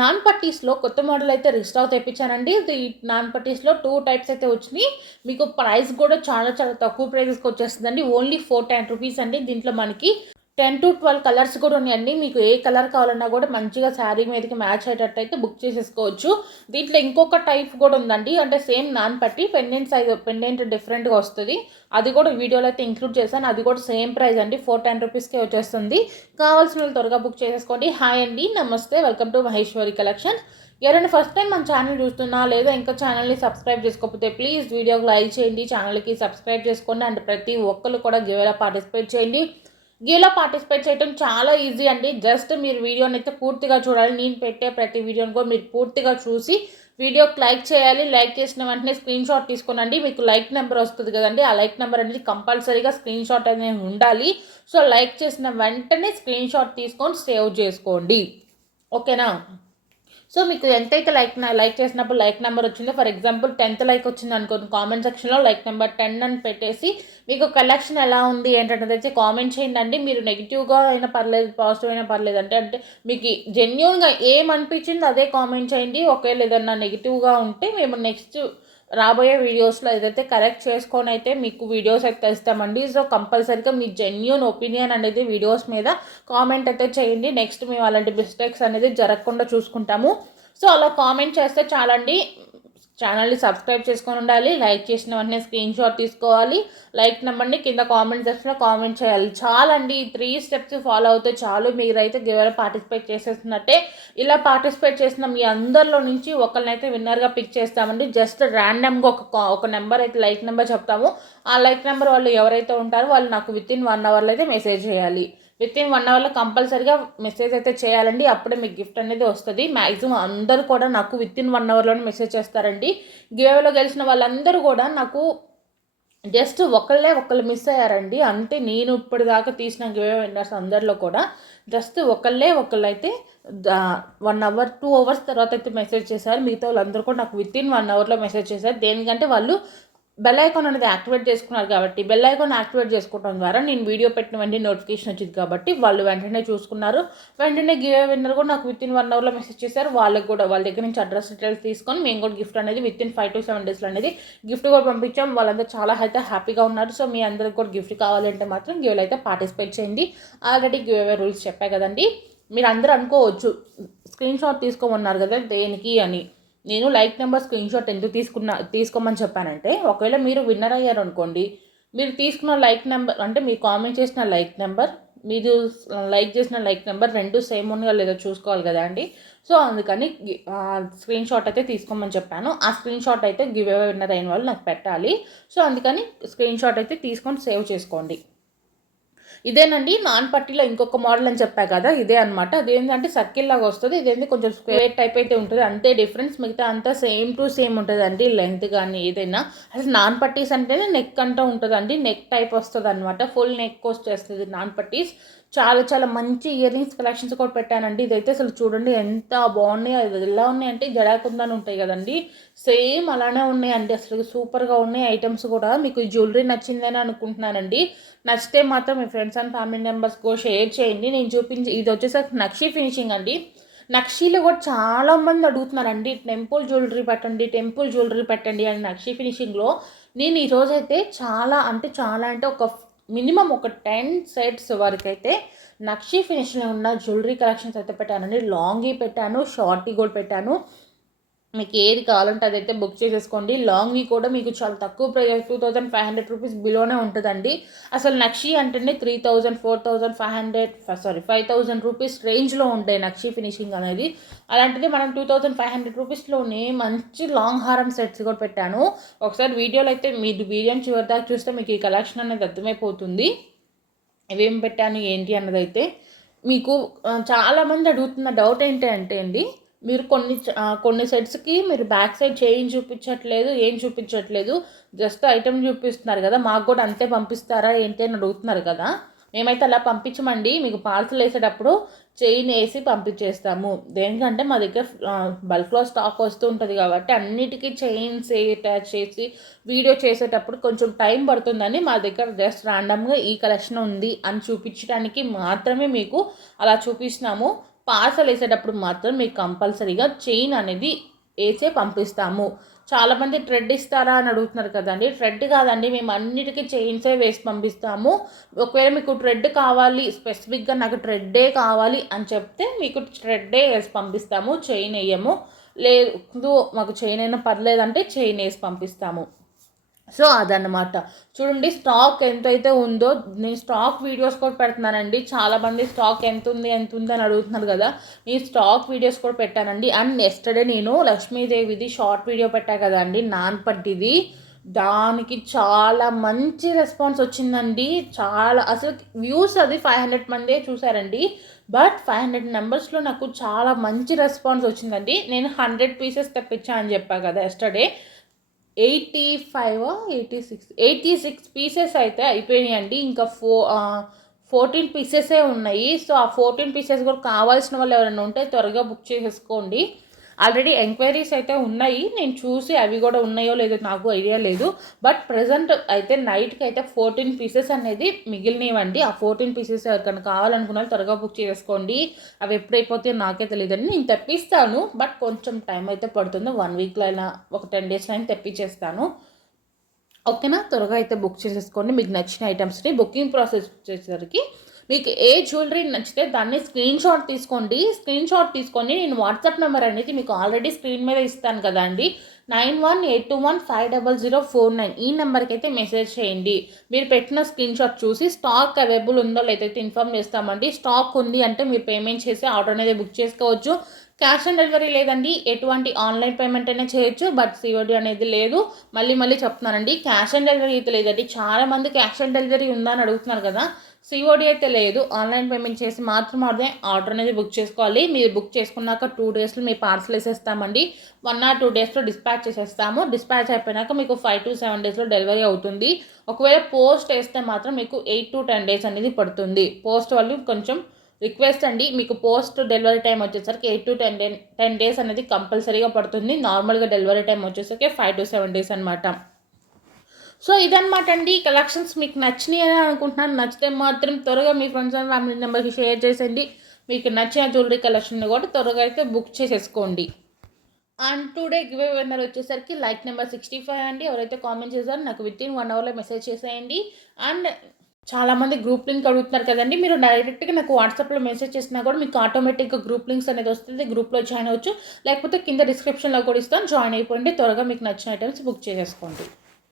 Non పట్టీస్‌లో కొత్త model అయితే restock తెప్పించానండి. ఇది నాన్ పట్టీస్‌లో 2 టైప్స్ అయితే వచ్చినియి. మీకు ప్రైస్ కూడా చాలా చాలా తక్కువ ప్రైస్‌కి వచ్చేస్తుందండి. ఓన్లీ 410 రూపీస్ అండి. దీంట్లో మనకి 10-12 కలర్స్ కూడా ఉన్నాయండి. మీకు ఏ కలర్ కావాలన్నా కూడా మంచిగా శారీ మీదకి మ్యాచ్ అయ్యేటట్టయితే బుక్ చేసేసుకోవచ్చు. దీంట్లో ఇంకొక టైప్ కూడా ఉందండి. అంటే సేమ్ నాన్ పట్టి పెండెంట్ సైజ్ పెండెంట్ డిఫరెంట్‌గా వస్తది. అది కూడా వీడియోలో అయితే ఇంక్లూడ్ చేశాను. అది కూడా సేమ్ ప్రైస్ అండి. 410 రూపీస్‌కే వచ్చేస్తుంది. కావాల్సిన వాళ్ళు త్వరగా బుక్ చేసేసుకోండి. హాయ్ అండి. నమస్తే. Welcome to Maheshwari collections. ఎవరైనా ఫస్ట్ టైం మన ఛానల్ చూస్తున్నా లేదా ఇంకా ఛానల్ని సబ్స్క్రైబ్ చేసుకోకపోతే ప్లీజ్ వీడియోకి లైక్ చేయండి. ఛానల్కి సబ్స్క్రైబ్ చేసుకోండి. అండ్ ప్రతి ఒక్కరు కూడా గివ్‌లో పార్టిసిపేట్ చేయండి. గేమ్‌లో పార్టిసిపేట్ చేయడం చాలా ఈజీ అండి. జస్ట్ మీరు వీడియోని అయితే పూర్తిగా చూడాలి. నేను పెట్టే ప్రతి వీడియోని కూడా మీరు పూర్తిగా చూసి వీడియోకి లైక్ చేయాలి. లైక్ చేసిన వెంటనే స్క్రీన్ షాట్ తీసుకోనండి. మీకు లైక్ నెంబర్ వస్తుంది కదండి. ఆ లైక్ నెంబర్ అనేది కంపల్సరీగా స్క్రీన్ షాట్ అనేది ఉండాలి. సో లైక్ చేసిన వెంటనే స్క్రీన్ షాట్ తీసుకొని సేవ్ చేసుకోండి. ఓకేనా? సో మీకు ఎంతైతే లైక్ చేసినప్పుడు లైక్ నెంబర్ వచ్చిందో, ఫర్ ఎగ్జాంపుల్ 10th లైక్ వచ్చింది అనుకోండి, కామెంట్ సెక్షన్లో లైక్ నెంబర్ 10 అని పెట్టేసి మీకు కలెక్షన్ ఎలా ఉంది ఏంటంటే అయితే కామెంట్ చేయండి. మీరు నెగిటివ్గా అయినా పర్లేదు, పాజిటివ్ అయినా పర్లేదు, అంటే మీకు జెన్యున్గా ఏమనిపించిందో అదే కామెంట్ చేయండి. ఒకవేళ ఏదన్నా నెగిటివ్గా ఉంటే మేము నెక్స్ట్ రాబోయే వీడియోస్లో ఏదైతే కరెక్ట్ చేసుకొని అయితే మీకు వీడియోస్ అయితే ఇస్తామండి. సో కంపల్సరీగా మీ జెన్యూన్ ఒపీనియన్ అనేది వీడియోస్ మీద కామెంట్ అయితే చేయండి. నెక్స్ట్ మేము అలాంటి మిస్టేక్స్ అనేది జరగకుండా చూసుకుంటాము. సో అలా కామెంట్ చేస్తే చాలండి. ఛానల్ని సబ్స్క్రైబ్ చేసుకొని ఉండాలి. లైక్ చేసిన వెంటనే స్క్రీన్ షాట్ తీసుకోవాలి. లైక్ నెంబర్ని కింద కామెంట్ సెక్షన్లో కామెంట్ చేయాలి. చాలండి. ఈ 3 స్టెప్స్ ఫాలో అవుతే చాలు, మీరైతే గివ్‌లో పార్టిసిపేట్ చేసేస్తున్నట్టే. ఇలా పార్టిసిపేట్ చేసిన మీ అందరిలో నుంచి ఒకరినైతే విన్నర్గా పిక్ చేస్తామండి. జస్ట్ ర్యాండమ్గా ఒక నెంబర్ అయితే లైక్ నెంబర్ చెప్తాము. ఆ లైక్ నెంబర్ వాళ్ళు ఎవరైతే ఉంటారో వాళ్ళు నాకు వితిన్ 1 అవర్లో అయితే మెసేజ్ చేయాలి. వితిన్ 1 అవర్లో కంపల్సరీగా మెసేజ్ అయితే చేయాలండి. అప్పుడే మీకు గిఫ్ట్ అనేది వస్తుంది. మ్యాక్సిమం అందరూ కూడా నాకు వితిన్ 1 అవర్లోనే మెసేజ్ చేస్తారండి. గివ్‌లో గెలిచిన వాళ్ళందరూ కూడా నాకు జస్ట్ ఒకళ్ళు మిస్ అయ్యారండి. అంటే నేను ఇప్పటిదాకా తీసిన గివ్ విన్నర్స్ అందరిలో కూడా జస్ట్ ఒకళ్ళైతే 1 అవర్ 2 అవర్స్ తర్వాత అయితే మెసేజ్ చేశారు. మిగతా వాళ్ళందరూ కూడా నాకు వితిన్ 1 అవర్లో మెసేజ్ చేశారు. దేనికంటే వాళ్ళు బెల్ ఐకాన్ అనేది యాక్టివేట్ చేసుకున్నారు కాబట్టి, బెల్ ఐకాన్ యాక్టివేట్ చేసుకోవడం ద్వారా నేను వీడియో పెట్టిన వెంటనే నోటిఫికేషన్ వచ్చింది కాబట్టి వాళ్ళు వెంటనే చూసుకున్నారు. వెంటనే గివ్ విన్నర్ కూడా నాకు వితిన్ 1 అవర్లో మెసేజ్ చేశారు. వాళ్ళకి కూడా వాళ్ళ దగ్గర నుంచి అడ్రస్ డీటెయిల్స్ తీసుకొని మేము కూడా గిఫ్ట్ అనేది వితిన్ 5 to 7 డేస్లో అనేది గిఫ్ట్ కూడా పంపించాం. వాళ్ళందరూ చాలా అయితే హ్యాపీగా ఉన్నారు. సో మీ అందరికి కూడా గిఫ్ట్ కావాలంటే మాత్రం గివ్లో అయితే పార్టిసిపేట్ చేయండి. ఆల్రెడీ గివ్ రూల్స్ చెప్పా కదండి. మీరు అందరూ అనుకోవచ్చు స్క్రీన్ షాట్ తీసుకోమన్నారు కదా దేనికి అని. నేను లైక్ నెంబర్ స్క్రీన్ షాట్ ఎందుకు తీసుకోమని చెప్పానంటే, ఒకవేళ మీరు విన్నర్ అయ్యారు అనుకోండి, మీరు తీసుకున్న లైక్ నెంబర్ అంటే మీరు కామెంట్ చేసిన లైక్ నెంబర్, మీరు లైక్ చేసిన లైక్ నెంబర్ 2 సేమ్ ఉన్నాయో లేదో చూసుకోవాలి కదా అండి. సో అందుకని స్క్రీన్ షాట్ అయితే తీసుకోమని చెప్పాను. ఆ స్క్రీన్ షాట్ అయితే గివ్ అవే విన్నర్ అయిన వాళ్ళు నాకు పెట్టాలి. సో అందుకని స్క్రీన్ షాట్ అయితే తీసుకొని సేవ్ చేసుకోండి. ఇదేనండి నాన్ పట్టీలో ఇంకొక మోడల్ అని చెప్పా కదా, ఇదే అనమాట. అదేంటంటే సర్కిల్ లాగా వస్తుంది. ఇదేంటి కొంచెం స్క్వేర్ టైప్ అయితే ఉంటుంది. అంతే డిఫరెన్స్. మిగతా అంతా సేమ్ టు సేమ్ ఉంటుందండి. లెంత్ కానీ ఏదైనా. అసలు నాన్ పట్టీస్ అంటేనే నెక్ అంటూ ఉంటుందండి. నెక్ టైప్ వస్తుంది అనమాట. ఫుల్ నెక్ వచ్చేస్తుంది నాన్ పట్టీస్. చాలా చాలా మంచి ఇయర్ రింగ్స్ కలెక్షన్స్ కూడా పెట్టానండి. ఇదైతే అసలు చూడండి ఎంత బాగున్నాయి. అది ఎలా ఉన్నాయంటే జడాకుందని ఉంటాయి కదండి, సేమ్ అలానే ఉన్నాయండి. అసలు సూపర్గా ఉన్నాయి ఐటమ్స్ కూడా. మీకు జ్యువెలరీ నచ్చిందని అనుకుంటున్నానండి. నచ్చితే మాత్రం మీ ఫ్రెండ్స్ అండ్ ఫ్యామిలీ మెంబర్స్కి షేర్ చేయండి. నేను చూపించి ఇది వచ్చేసరికి నక్షీ ఫినిషింగ్ అండి. నక్షీలో కూడా చాలామంది అడుగుతున్నారండి టెంపుల్ జ్యువెలరీ పెట్టండి అని. నక్షీ ఫినిషింగ్లో నేను ఈరోజైతే చాలా అంటే ఒక మినిమం ఒక 10 సెట్స్ వరకు అయితే నక్షీ ఫినిష్లో ఉన్న జ్యువెలరీ కలెక్షన్స్ అయితే పెట్టానండి. లాంగీ పెట్టాను, షార్టీ కూడా పెట్టాను. మీకు ఏది కావాలంటే అదైతే బుక్ చేసేసుకోండి. లాంగ్వి కూడా మీకు చాలా తక్కువ ప్రైస్ 2500 రూపీస్ బిలోనే ఉంటుందండి. అసలు నక్షీ అంటేనే 3000, 4500 5000 రూపీస్ రేంజ్లో ఉంటాయి నక్షీ ఫినిషింగ్ అనేది. అలాంటిది మనం 2500 రూపీస్లోనే మంచి లాంగ్ హారం సెట్స్ కూడా పెట్టాను. ఒకసారి వీడియోలో అయితే మీరు వీడియోని చివరి దాకా చూస్తే మీకు ఈ కలెక్షన్ అనేది అర్థమైపోతుంది ఇవేం పెట్టాను ఏంటి అన్నదైతే. మీకు చాలామంది అడుగుతున్న డౌట్ ఏంటంటే అండి, మీరు కొన్ని సెట్స్కి మీరు బ్యాక్ సైడ్ చైన్ చూపించట్లేదు, ఏం చూపించట్లేదు, జస్ట్ ఐటమ్ చూపిస్తున్నారు కదా, మాకు కూడా అంతే పంపిస్తారా ఏంటి అని అడుగుతున్నారు కదా. మేమైతే అలా పంపించమండి. మీకు పార్సల్ వేసేటప్పుడు చైన్ వేసి పంపించేస్తాము. దేనికంటే మా దగ్గర బల్క్లో స్టాక్ వస్తూ ఉంటుంది కాబట్టి అన్నిటికీ చైన్స్ అటాచ్ చేసి వీడియో చేసేటప్పుడు కొంచెం టైం పడుతుందని మా దగ్గర జస్ట్ ర్యాండమ్గా ఈ కలెక్షన్ ఉంది అని చూపించడానికి మాత్రమే మీకు అలా చూపిస్తున్నాము. పార్సల్ వేసేటప్పుడు మాత్రం మీకు కంపల్సరీగా చైన్ అనేది వేసే పంపిస్తాము. చాలామంది థ్రెడ్ ఇస్తారా అని అడుగుతున్నారు కదండి. థ్రెడ్ కాదండి, మేము అన్నిటికీ చైన్సే వేసి పంపిస్తాము. ఒకవేళ మీకు థ్రెడ్ కావాలి, స్పెసిఫిక్గా నాకు థ్రెడ్డే కావాలి అని చెప్తే మీకు థ్రెడ్డే వేసి పంపిస్తాము, చైన్ వేయము. లేదు మాకు చైన్ అయినా పర్లేదంటే చైన్ వేసి పంపిస్తాము. సో అదన్నమాట. చూడండి స్టాక్ ఎంతైతే ఉందో, నేను స్టాక్ వీడియోస్ కూడా పెడుతున్నానండి. చాలామంది స్టాక్ ఎంత ఉంది అని అడుగుతున్నారు కదా. నేను స్టాక్ వీడియోస్ కూడా పెట్టానండి. అండ్ ఎస్టర్డే నేను లక్ష్మీదేవిది షార్ట్ వీడియో పెట్టా కదండి, నాన్ పట్టిది. దానికి చాలా మంచి రెస్పాన్స్ వచ్చిందండి. చాలా అసలు వ్యూస్ అది 500 మందే చూసారండి. బట్ 500 మెంబర్స్లో నాకు చాలా మంచి రెస్పాన్స్ వచ్చిందండి. నేను 100 పీసెస్ తెప్పించా అని చెప్పా కదా ఎస్టర్డే. 86 పీసెస్ అయితే అయిపోయినాయండి. ఇంకా 14 పీసెసే ఉన్నాయి. సో ఆ 14 పీసెస్ కూడా కావాల్సిన వాళ్ళు ఎవరైనా ఉంటే త్వరగా బుక్ చేసేసుకోండి. ఆల్రెడీ ఎంక్వైరీస్ అయితే ఉన్నాయి, నేను చూసి అవి కూడా ఉన్నాయో లేదో నాకు ఐడియా లేదు. బట్ ప్రజెంట్ అయితే నైట్కి అయితే 14 పీసెస్ అనేది మిగిలినవండి. ఆ 14 పీసెస్ ఎవరికైనా కావాలనుకున్నా త్వరగా బుక్ చేసుకోండి. అవి ఎప్పుడైపోతే నాకే తెలియదండి. నేను తెప్పిస్తాను, బట్ కొంచెం టైం అయితే పడుతుంది. 1 వీక్లో అయినా ఒక 10 డేస్లో అయినా తెప్పించేస్తాను. ఓకేనా, త్వరగా అయితే బుక్ చేసేసుకోండి మీకు నచ్చిన ఐటమ్స్ని. బుకింగ్ ప్రాసెస్ వచ్చేసరికి మీకు ఏ జ్యువెలరీ నచ్చితే దాన్ని స్క్రీన్ షాట్ తీసుకోండి. స్క్రీన్ షాట్ తీసుకొని నేను వాట్సాప్ నెంబర్ అనేది మీకు ఆల్రెడీ స్క్రీన్ మీద ఇస్తాను కదా అండి, 9182150049 ఈ నెంబర్కి అయితే మెసేజ్ చేయండి. మీరు పెట్టిన స్క్రీన్ షాట్ చూసి స్టాక్ అవైలబుల్ ఉందో లేదైతే ఇన్ఫామ్ చేస్తామండి. స్టాక్ ఉంది అంటే మీరు పేమెంట్ చేసి ఆర్డర్ అనేది బుక్ చేసుకోవచ్చు. క్యాష్ ఆన్ డెలివరీ లేదండి, ఎటువంటి ఆన్లైన్ పేమెంట్ అయినా చేయొచ్చు, బట్ సిఓడి అనేది లేదు. మళ్ళీ చెప్తున్నానండి, క్యాష్ ఆన్ డెలివరీ అయితే లేదండి. చాలామంది క్యాష్ ఆన్ డెలివరీ ఉందని అడుగుతున్నారు కదా. సిఓడి అయితే లేదు, ఆన్లైన్ పేమెంట్ చేసి మాత్రమే ఆర్డర్ అనేది బుక్ చేసుకోవాలి. మీరు బుక్ చేసుకున్నాక 2 డేస్లో మీ పార్సల్ వేసేస్తామండి. 1 or 2 డేస్లో డిస్పాచ్ చేసేస్తాము. డిస్పాచ్ అయిపోయినాక మీకు 5 to 7 డేస్లో డెలివరీ అవుతుంది. ఒకవేళ పోస్ట్ వేస్తే మాత్రం మీకు 8 to 10 డేస్ అనేది పడుతుంది. పోస్ట్ వాళ్ళు కొంచెం రిక్వెస్ట్ అండి, మీకు పోస్ట్ డెలివరీ టైం వచ్చేసరికి 8 to 10 డేస్ అనేది కంపల్సరీగా పడుతుంది. నార్మల్గా డెలివరీ టైం వచ్చేసరికి 5 to 7 డేస్ అనమాట. సో ఇదనమాట అండి కలెక్షన్స్. మీకు నచ్చినాయి అని అనుకుంటున్నాను. నచ్చితే మాత్రం త్వరగా మీ ఫ్రెండ్స్ అండ్ ఫ్యామిలీ మెంబర్కి షేర్ చేసేయండి. మీకు నచ్చిన జ్యువెలరీ కలెక్షన్ కూడా త్వరగా అయితే బుక్ చేసేసుకోండి. And today give away winner వచ్చేసరికి లైక్ నెంబర్ 65 అండి. ఎవరైతే కామెంట్ చేశారో నాకు వితిన్ 1 అవర్లో మెసేజ్ చేసేయండి. అండ్ చాలామంది గ్రూప్ లింక్ అడుగుతున్నారు కదండి, మీరు డైరెక్ట్గా నాకు వాట్సాప్లో మెసేజ్ చేసినా కూడా మీకు ఆటోమేటిక్గా గ్రూప్ లింక్స్ అనేది వస్తుంది. గ్రూప్లో జాయిన్ అవ్వచ్చు, లేకపోతే కింద డిస్క్రిప్షన్లో కూడా ఇస్తాను, జాయిన్ అయిపోండి. త్వరగా మీకు నచ్చిన ఐటమ్స్ బుక్ చేసేసుకోండి.